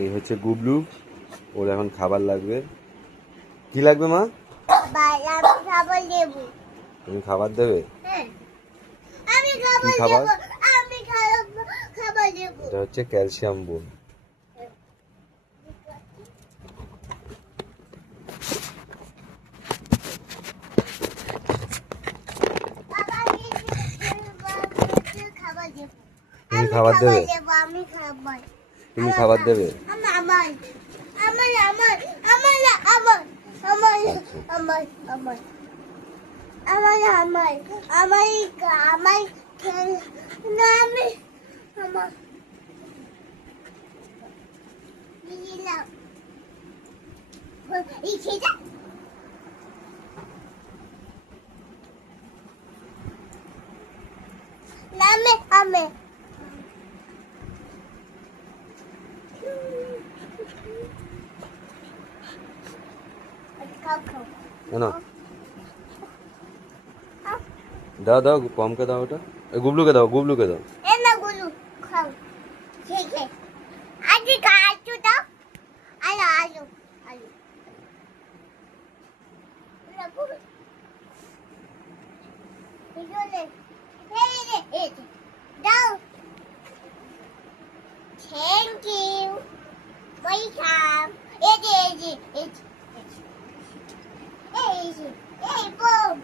এই হচ্ছে গুবলু, ওর এখন খাবার লাগবে। কি লাগবে মা? তুমি খাবার দেবে? কি খাবার? এটা হচ্ছে ক্যালসিয়াম বোন। তুমি খাবার দেবে? তুমি খাবার দেবে? না দাও দাও, পমকে দাও, ওটা গুবলুকে দাও, গুবলুকে দাও। Thank you. Welcome. Hey, boom.